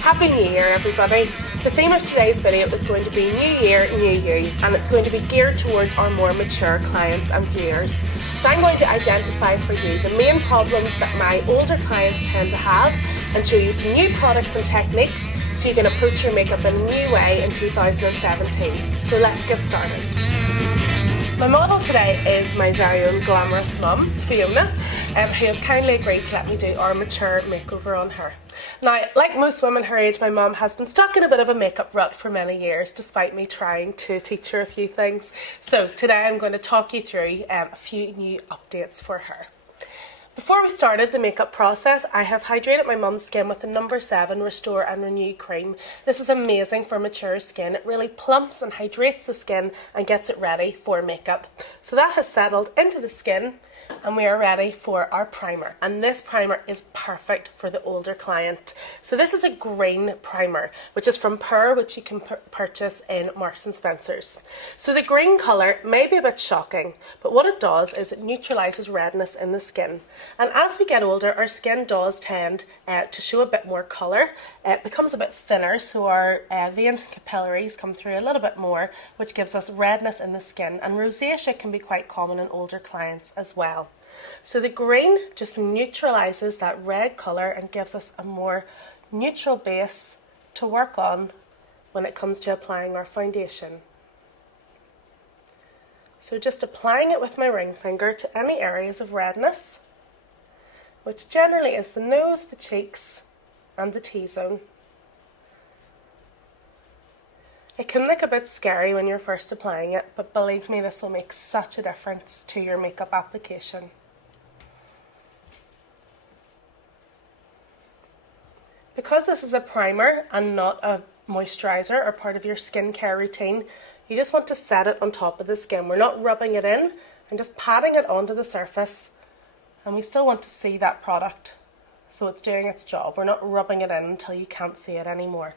Happy New Year, everybody! The theme of today's video is going to be New Year, New You, and it's going to be geared towards our more mature clients and viewers. So I'm going to identify for you the main problems that my older clients tend to have and show you some new products and techniques so you can approach your makeup in a new way in 2017. So let's get started. My model today is my very own glamorous mum, Fiona, who has kindly agreed to let me do our mature makeover on her. Now, like most women her age, my mum has been stuck in a bit of a makeup rut for many years, despite me trying to teach her a few things. So today I'm going to talk you through a few new updates for her. Before we started the makeup process, I have hydrated my mum's skin with the No. 7 Restore and Renew cream. This is amazing for mature skin. It really plumps and hydrates the skin and gets it ready for makeup. So that has settled into the skin and we are ready for our primer. And this primer is perfect for the older client. So this is a green primer, which is from Pur, which you can purchase in Marks&Spencers. So the green colour may be a bit shocking, but what it does is it neutralises redness in the skin. And as we get older, our skin does tend to show a bit more colour. It becomes a bit thinner, so our veins and capillaries come through a little bit more, which gives us redness in the skin. And rosacea can be quite common in older clients as well. So the green just neutralises that red colour and gives us a more neutral base to work on when it comes to applying our foundation. So just applying it with my ring finger to any areas of redness, which generally is the nose, the cheeks and the T-zone. It can look a bit scary when you're first applying it, but believe me, this will make such a difference to your makeup application. Because this is a primer and not a moisturiser or part of your skincare routine, you just want to set it on top of the skin. We're not rubbing it in and just patting it onto the surface, and we still want to see that product, so it's doing its job. We're not rubbing it in until you can't see it anymore.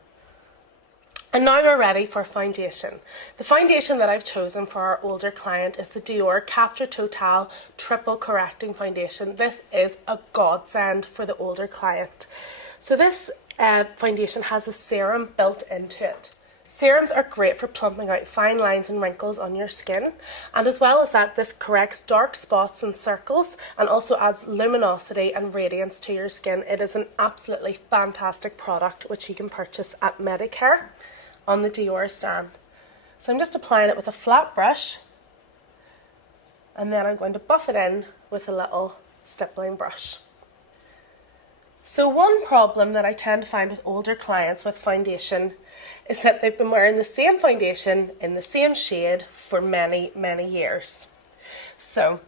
And now we're ready for foundation. The foundation that I've chosen for our older client is the Dior Totale Triple Correcting Foundation. This is a godsend for the older client. So this foundation has a serum built into it. Serums are great for plumping out fine lines and wrinkles on your skin, and as well as that, this corrects dark spots and circles and also adds luminosity and radiance to your skin. It is an absolutely fantastic product which you can purchase at Medicare on the Dior stand. So I'm just applying it with a flat brush, and then I'm going to buff it in with a little stippling brush. So one problem that I tend to find with older clients with foundation is that they've been wearing the same foundation in the same shade for many, many years. So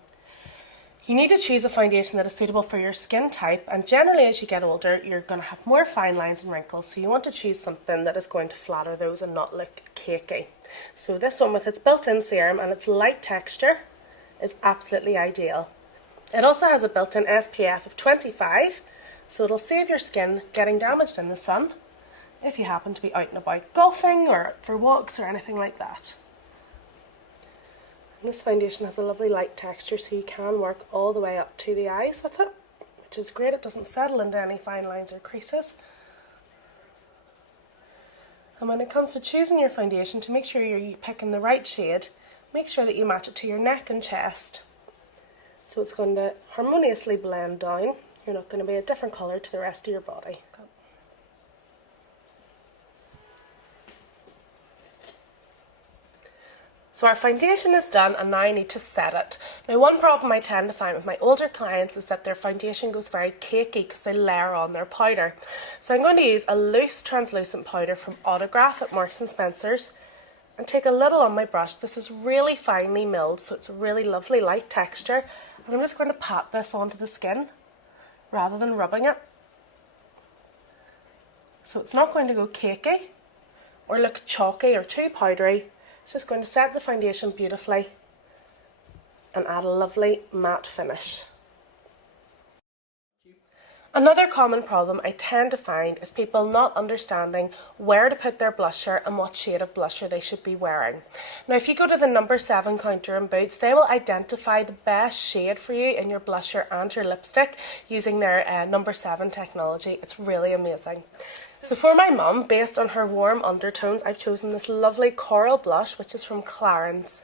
you need to choose a foundation that is suitable for your skin type, and generally as you get older you're going to have more fine lines and wrinkles, so you want to choose something that is going to flatter those and not look cakey. So this one, with its built-in serum and its light texture, is absolutely ideal. It also has a built-in SPF of 25, so it'll save your skin getting damaged in the sun if you happen to be out and about golfing or for walks or anything like that. And this foundation has a lovely light texture, so you can work all the way up to the eyes with it, which is great. It doesn't settle into any fine lines or creases. And when it comes to choosing your foundation, to make sure you're picking the right shade, make sure that you match it to your neck and chest, so it's going to harmoniously blend down. You're not going to be a different colour to the rest of your body. So our foundation is done, and now I need to set it. Now, one problem I tend to find with my older clients is that their foundation goes very cakey because they layer on their powder. So I'm going to use a loose translucent powder from Autograph at Marks&Spencers and take a little on my brush. This is really finely milled, so it's a really lovely light texture, and I'm just going to pat this onto the skin rather than rubbing it. So it's not going to go cakey or look chalky or too powdery. It's just going to set the foundation beautifully and add a lovely matte finish. Another common problem I tend to find is people not understanding where to put their blusher and what shade of blusher they should be wearing. Now, if you go to the number 7 counter in Boots, they will identify the best shade for you in your blusher and your lipstick using their number 7 technology. It's really amazing. So for my mum, based on her warm undertones, I've chosen this lovely coral blush, which is from Clarins.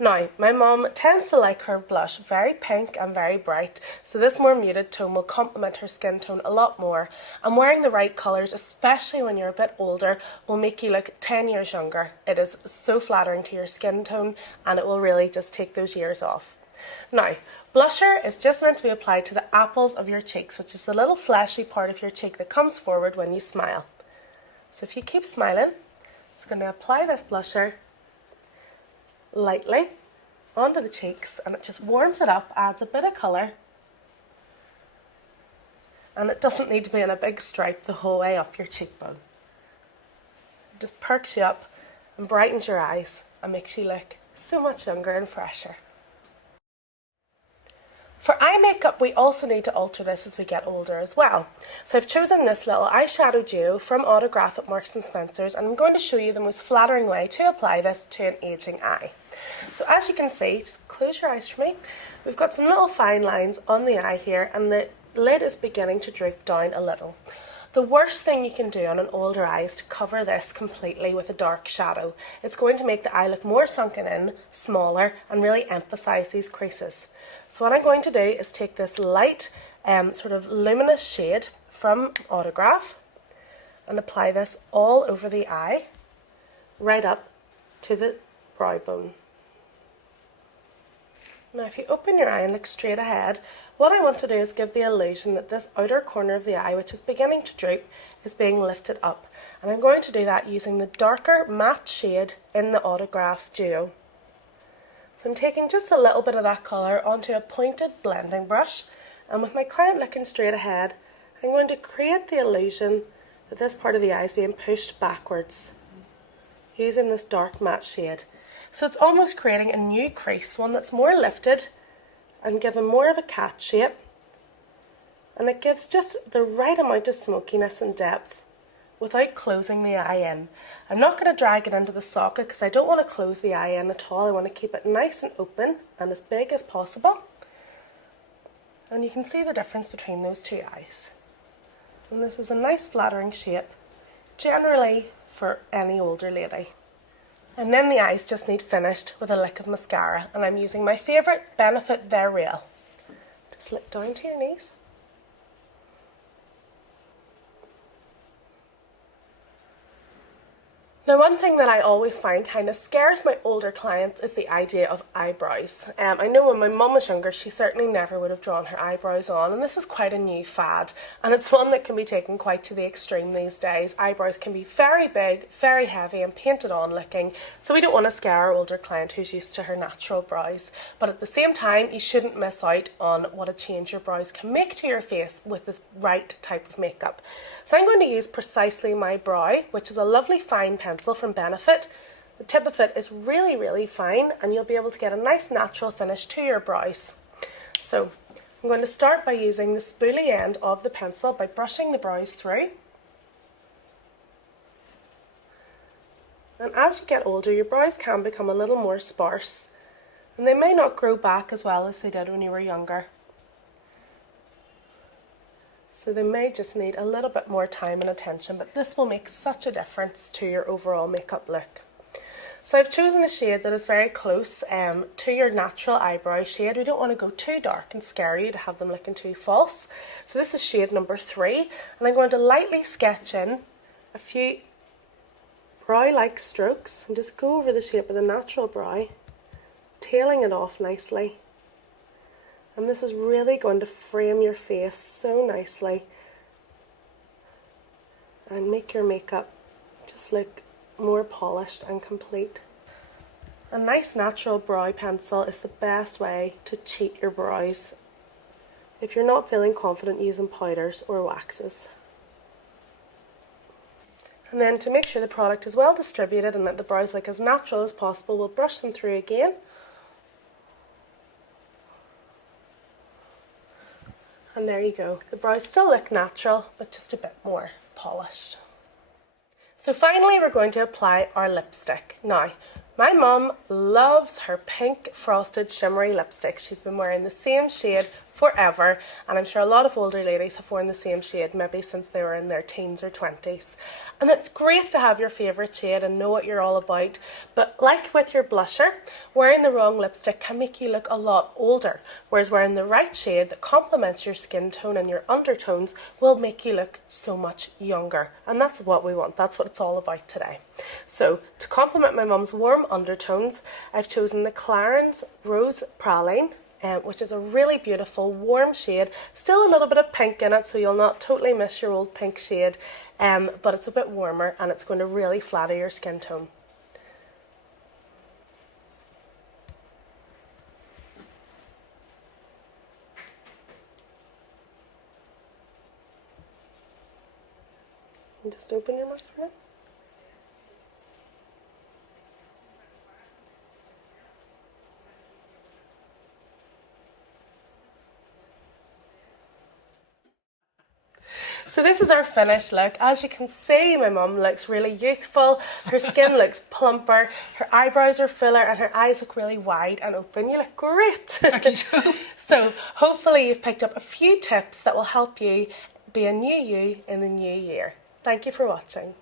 Now, my mum tends to like her blush very pink and very bright, so this more muted tone will complement her skin tone a lot more. And wearing the right colours, especially when you're a bit older, will make you look 10 years younger. It is so flattering to your skin tone and it will really just take those years off. Now, blusher is just meant to be applied to the apples of your cheeks, which is the little fleshy part of your cheek that comes forward when you smile. So if you keep smiling, I'm just going to apply this blusher lightly onto the cheeks, and it just warms it up, adds a bit of colour, and it doesn't need to be in a big stripe the whole way up your cheekbone. It just perks you up and brightens your eyes and makes you look so much younger and fresher. For eye makeup, we also need to alter this as we get older as well. So I've chosen this little eyeshadow duo from Autograph at Marks&Spencers, and I'm going to show you the most flattering way to apply this to an ageing eye. So as you can see, just close your eyes for me, we've got some little fine lines on the eye here, and the lid is beginning to droop down a little. The worst thing you can do on an older eye is to cover this completely with a dark shadow. It's going to make the eye look more sunken in, smaller, and really emphasise these creases. So what I'm going to do is take this light, sort of luminous shade from Autograph and apply this all over the eye, right up to the brow bone. Now if you open your eye and look straight ahead, what I want to do is give the illusion that this outer corner of the eye, which is beginning to droop, is being lifted up. And I'm going to do that using the darker matte shade in the Autograph duo. So I'm taking just a little bit of that colour onto a pointed blending brush, and with my client looking straight ahead, I'm going to create the illusion that this part of the eye is being pushed backwards using this dark matte shade. So it's almost creating a new crease, one that's more lifted and given more of a cat shape, and it gives just the right amount of smokiness and depth without closing the eye in. I'm not going to drag it into the socket because I don't want to close the eye in at all. I want to keep it nice and open and as big as possible, and you can see the difference between those two eyes. And this is a nice flattering shape, generally for any older lady. And then the eyes just need finished with a lick of mascara, and I'm using my favourite Benefit They're Real. Just look down to your knees. Now, one thing that I always find kind of scares my older clients is the idea of eyebrows. I know when my mum was younger, she certainly never would have drawn her eyebrows on, and this is quite a new fad, and it's one that can be taken quite to the extreme these days. Eyebrows can be very big, very heavy and painted on looking, so we don't want to scare our older client who's used to her natural brows. But at the same time, you shouldn't miss out on what a change your brows can make to your face with the right type of makeup. So I'm going to use Precisely My Brow, which is a lovely fine pencil from Benefit. The tip of it is really, really fine, and you'll be able to get a nice natural finish to your brows. So I'm going to start by using the spoolie end of the pencil by brushing the brows through. And as you get older, your brows can become a little more sparse, and they may not grow back as well as they did when you were younger. So they may just need a little bit more time and attention, but this will make such a difference to your overall makeup look. So I've chosen a shade that is very close to your natural eyebrow shade. We don't want to go too dark and scare you to have them looking too false. So this is shade number 3, and I'm going to lightly sketch in a few brow-like strokes and just go over the shape of the natural brow, tailing it off nicely. And this is really going to frame your face so nicely and make your makeup just look more polished and complete. A nice natural brow pencil is the best way to cheat your brows if you're not feeling confident using powders or waxes. And then to make sure the product is well distributed and that the brows look as natural as possible, we'll brush them through again. And there you go. The brows still look natural, but just a bit more polished. So finally, we're going to apply our lipstick. Now, my mum loves her pink frosted shimmery lipstick. She's been wearing the same shade forever, and I'm sure a lot of older ladies have worn the same shade maybe since they were in their teens or 20s. And it's great to have your favourite shade and know what you're all about, but like with your blusher, wearing the wrong lipstick can make you look a lot older, whereas wearing the right shade that complements your skin tone and your undertones will make you look so much younger. And that's what we want, that's what it's all about today. So to complement my mum's warm undertones, I've chosen the Clarins Rose Praline, which is a really beautiful warm shade, still a little bit of pink in it, so you'll not totally miss your old pink shade, but it's a bit warmer and it's going to really flatter your skin tone. And just open your mouth for it. So this is our finished look. As you can see, my mum looks really youthful, her skin looks plumper, her eyebrows are fuller and her eyes look really wide and open. You look great. Thank you, Jo. So hopefully you've picked up a few tips that will help you be a new you in the new year. Thank you for watching.